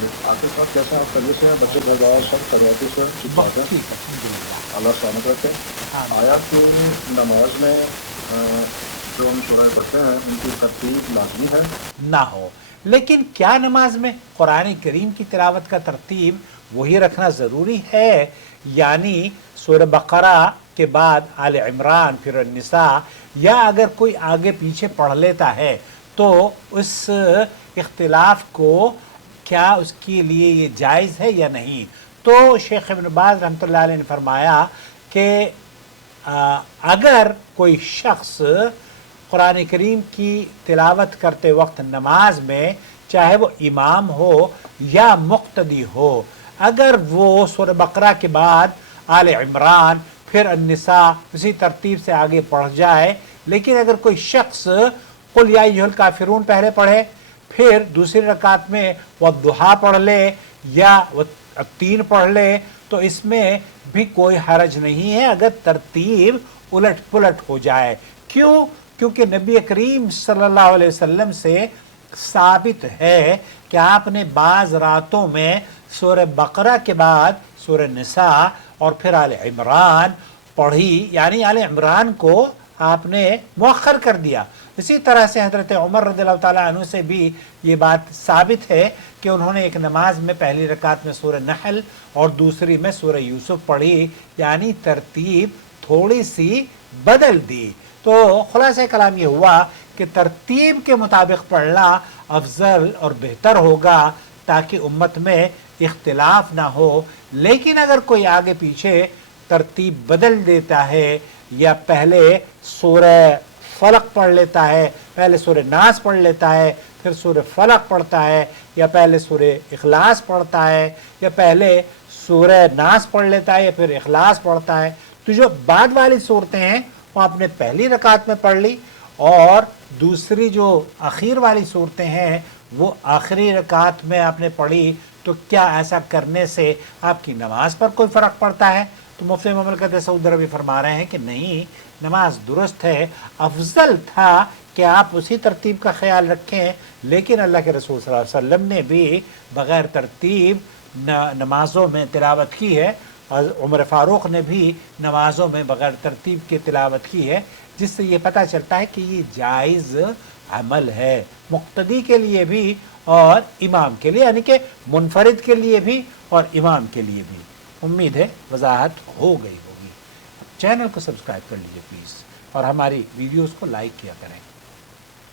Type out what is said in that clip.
आपके साथ कैसे आप तबीयत से बच्चे घर आया सब खैरियत से ठीक ठाक है। ठीक है, अल्हम्दुलिल्लाह। अल्लाह सलामत रखे। हाँ आया कि नमाज में जो हम सूरह पढ़ते हैं उनकी तरतीब लाजमी है। ना हो, लेकिन क्या नमाज में कुरान करीम की तिलावत का तरतीब वही रखना ज़रूरी है, यानी सूरह बकरा के बाद आल इमरान फिर निसा, या अगर कोई आगे पीछे पढ़ लेता है तो उस इख्तिलाफ को क्या उसके लिए ये जायज़ है या नहीं। तो शेख इब्न बाज़ रहमतुल्लाह अलैह ने फरमाया कि अगर कोई शख्स कुरान करीम की तिलावत करते वक्त नमाज में, चाहे वो इमाम हो या मुक्तदी हो, अगर वो सूरह बकरा के बाद आल इमरान फिर अन्निसा उसी तरतीब से आगे पढ़ जाए, लेकिन अगर कोई शख्स कुल या अय्युहल काफिरून पहले पढ़े, फिर दूसरी रकात में वद्दुहा पढ़ ले या वो 3 पढ़ ले, तो इसमें भी कोई हरज नहीं है अगर तरतीब उलट पुलट हो जाए। क्यों? क्योंकि नबी करीम सल्लल्लाहु अलैहि वसल्लम से साबित है कि आपने बाज़ रातों में सूरह बकरा के बाद सूरह निसा और फिर आल इमरान पढ़ी, यानी आल इमरान को आपने मुअख्खर कर दिया। इसी तरह से हज़रत उमर रज़ियल्लाहु ताला अन्हु से भी ये बात साबित है कि उन्होंने एक नमाज में पहली रकात में सूरह नहल और दूसरी में सूरह यूसुफ पढ़ी, यानी तरतीब थोड़ी सी बदल दी। तो खुलासा कलाम ये हुआ कि तरतीब के मुताबिक पढ़ना अफजल और बेहतर होगा ताकि उम्मत में इख्तिलाफ ना हो। लेकिन अगर कोई आगे पीछे तरतीब बदल देता है या पहले सूरह फलक पढ़ लेता है, पहले सूरह नास पढ़ लेता है, फिर सूरह फलक पढ़ता है, या पहले सूरह इखलास पढ़ता है, या पहले सूरह नास पढ़ लेता है या फिर इखलास पढ़ता है, तो जो बाद वाली सूरतें हैं वो आपने पहली रकात में पढ़ ली और दूसरी जो आखिर वाली सूरतें हैं वो आखिरी रकात में आपने पढ़ी, तो क्या ऐसा करने से आपकी नमाज पर कोई फ़र्क पड़ता है? तो मुफ्ती ममलकत सऊदी अरब फरमा रहे हैं कि नहीं, नमाज दुरुस्त है। अफजल था कि आप उसी तरतीब का ख्याल रखें, लेकिन अल्लाह के रसूल सल्लल्लाहु अलैहि वसल्लम ने भी बग़ैर तरतीब नमाज़ों में तिलावत की है, और उमर फ़ारूक ने भी नमाज़ों में बग़ैर तरतीब के तिलावत की है, जिससे ये पता चलता है कि ये जायज़ अमल है मुक्तदी के लिए भी और इमाम के लिए, यानी कि मुनफरिद के लिए भी और इमाम के लिए भी। उम्मीद है वजाहत हो गई होगी। चैनल को सब्सक्राइब कर लीजिए प्लीज़, और हमारी वीडियोस को लाइक किया करें।